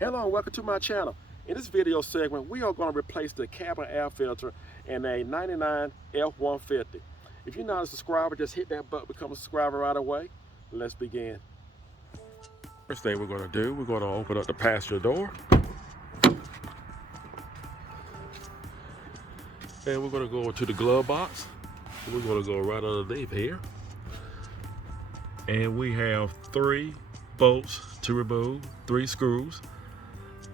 Hello and welcome to my channel. In this video segment, we are going to replace the cabin air filter in a 99 F150. If you're not a subscriber, just hit that button, become a subscriber right away. Let's begin. First thing we're going to do, we're going to open up the passenger door. And we're going to go to the glove box. We're going to go right underneath here. And we have 3 bolts to remove, 3 screws.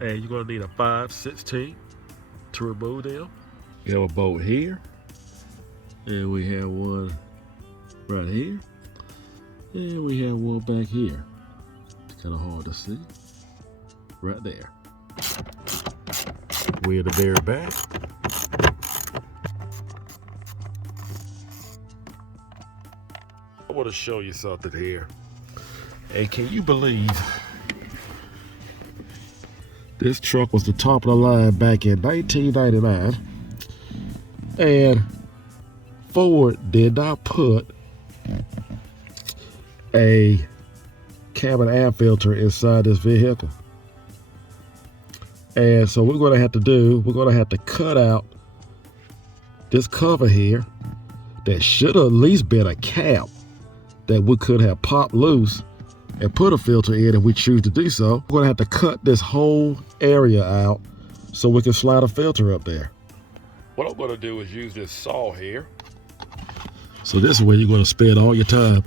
And you're going to need a 5/16 to remove them. We have a bolt here. And we have one right here. And we have one back here. It's kind of hard to see. Right there. We're at the very back. I want to show you something here. And can you believe this truck was the top of the line back in 1999, and Ford did not put a cabin air filter inside this vehicle. And so what we're going to have to do, we're going to have to cut out this cover here that should have at least been a cap that we could have popped loose and put a filter in if we choose to do so. We're gonna have to cut this whole area out so we can slide a filter up there. What I'm gonna do is use this saw here. So this is where you're gonna spend all your time.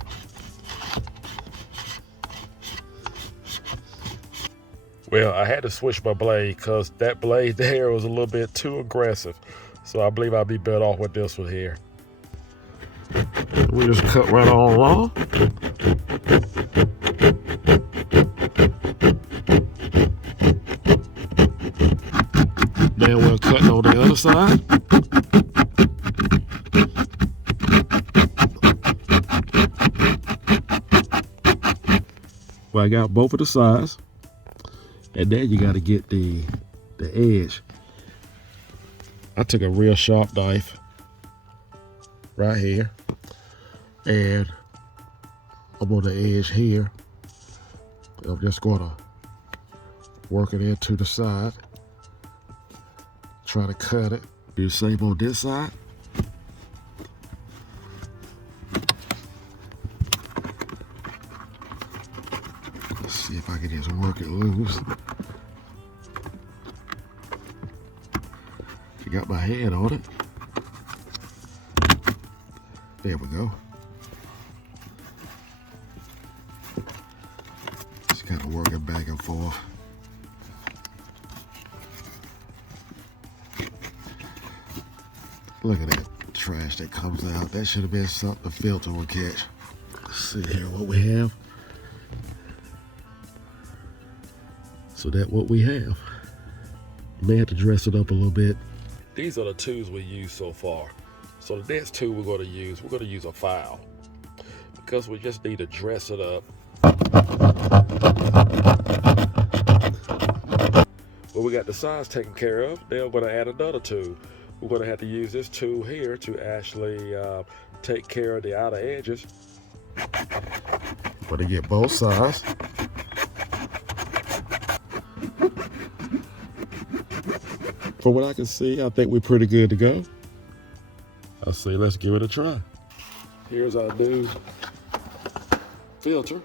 Well, I had to switch my blade because that blade there was a little bit too aggressive. So I believe I'll be better off with this one here. We just cut right on along. Then we're cutting on the other side. Well, I got both of the sides. And then you got to get the edge. I took a real sharp knife right here. And I'm on the edge here. I'm just going to work it into the side. Try to cut it. Do the same on this side. Let's see if I can just work it loose. I got my hand on it. There we go. Just kind of working back and forth. Look at that trash that comes out. That should have been something the filter would catch. Let's see here what we have. So that's what we have. May have to dress it up a little bit. These are the tools we used so far. So the next tool we're going to use a file. Because we just need to dress it up. Well, we got the sides taken care of. Now we're going to add another tool. We're going to have to use this tool here to actually take care of the outer edges. Going to get both sides. From what I can see, I think we're pretty good to go. I'll say let's give it a try. Here's our new filter.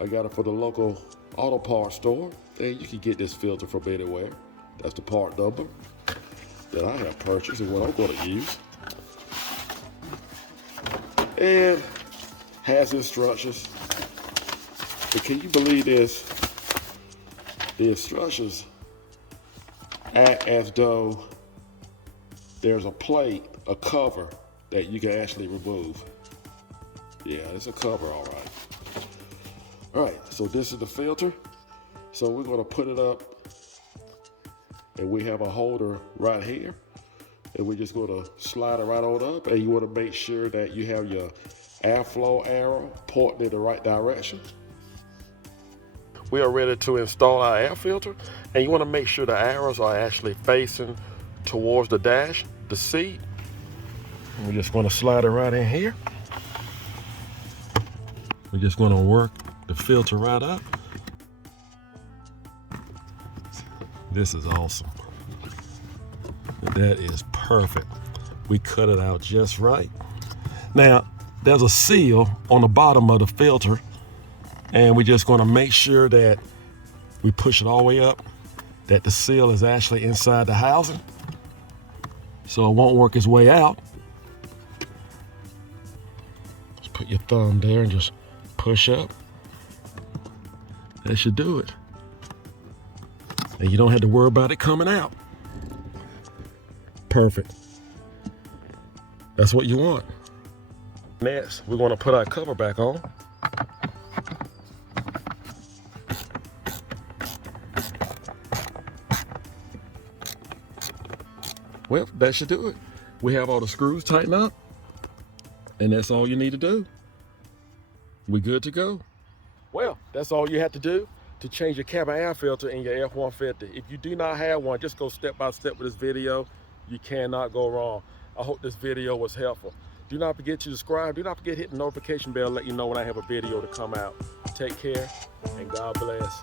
I got it for the local auto parts store. And you can get this filter from anywhere. That's the part number that I have purchased and what I'm going to use. And has instructions. But can you believe this? The instructions act as though there's a plate, a cover that you can actually remove. Yeah, it's a cover, all right. All right, so this is the filter. So we're going to put it up, and we have a holder right here, and we're just going to slide it right on up. And you want to make sure that you have your airflow arrow pointing in the right direction. We are ready to install our air filter, and you want to make sure the arrows are actually facing towards the dash, the seat. We're just going to slide it right in here. We're just going to work the filter right up. This is awesome. That is perfect. We cut it out just right. Now, there's a seal on the bottom of the filter, and we're just gonna make sure that we push it all the way up, that the seal is actually inside the housing, so it won't work its way out. Just put your thumb there and just push up. That should do it. And you don't have to worry about it coming out. Perfect. That's what you want. Next, we're going to put our cover back on. Well, that should do it. We have all the screws tightened up, and that's all you need to do. We're good to go. Well, that's all you have to do to change your cabin air filter in your F-150. If you do not have one, just go step by step with this video. You cannot go wrong. I hope this video was helpful. Do not forget to subscribe. Do not forget to hit the notification bell to let you know when I have a video to come out. Take care, and God bless.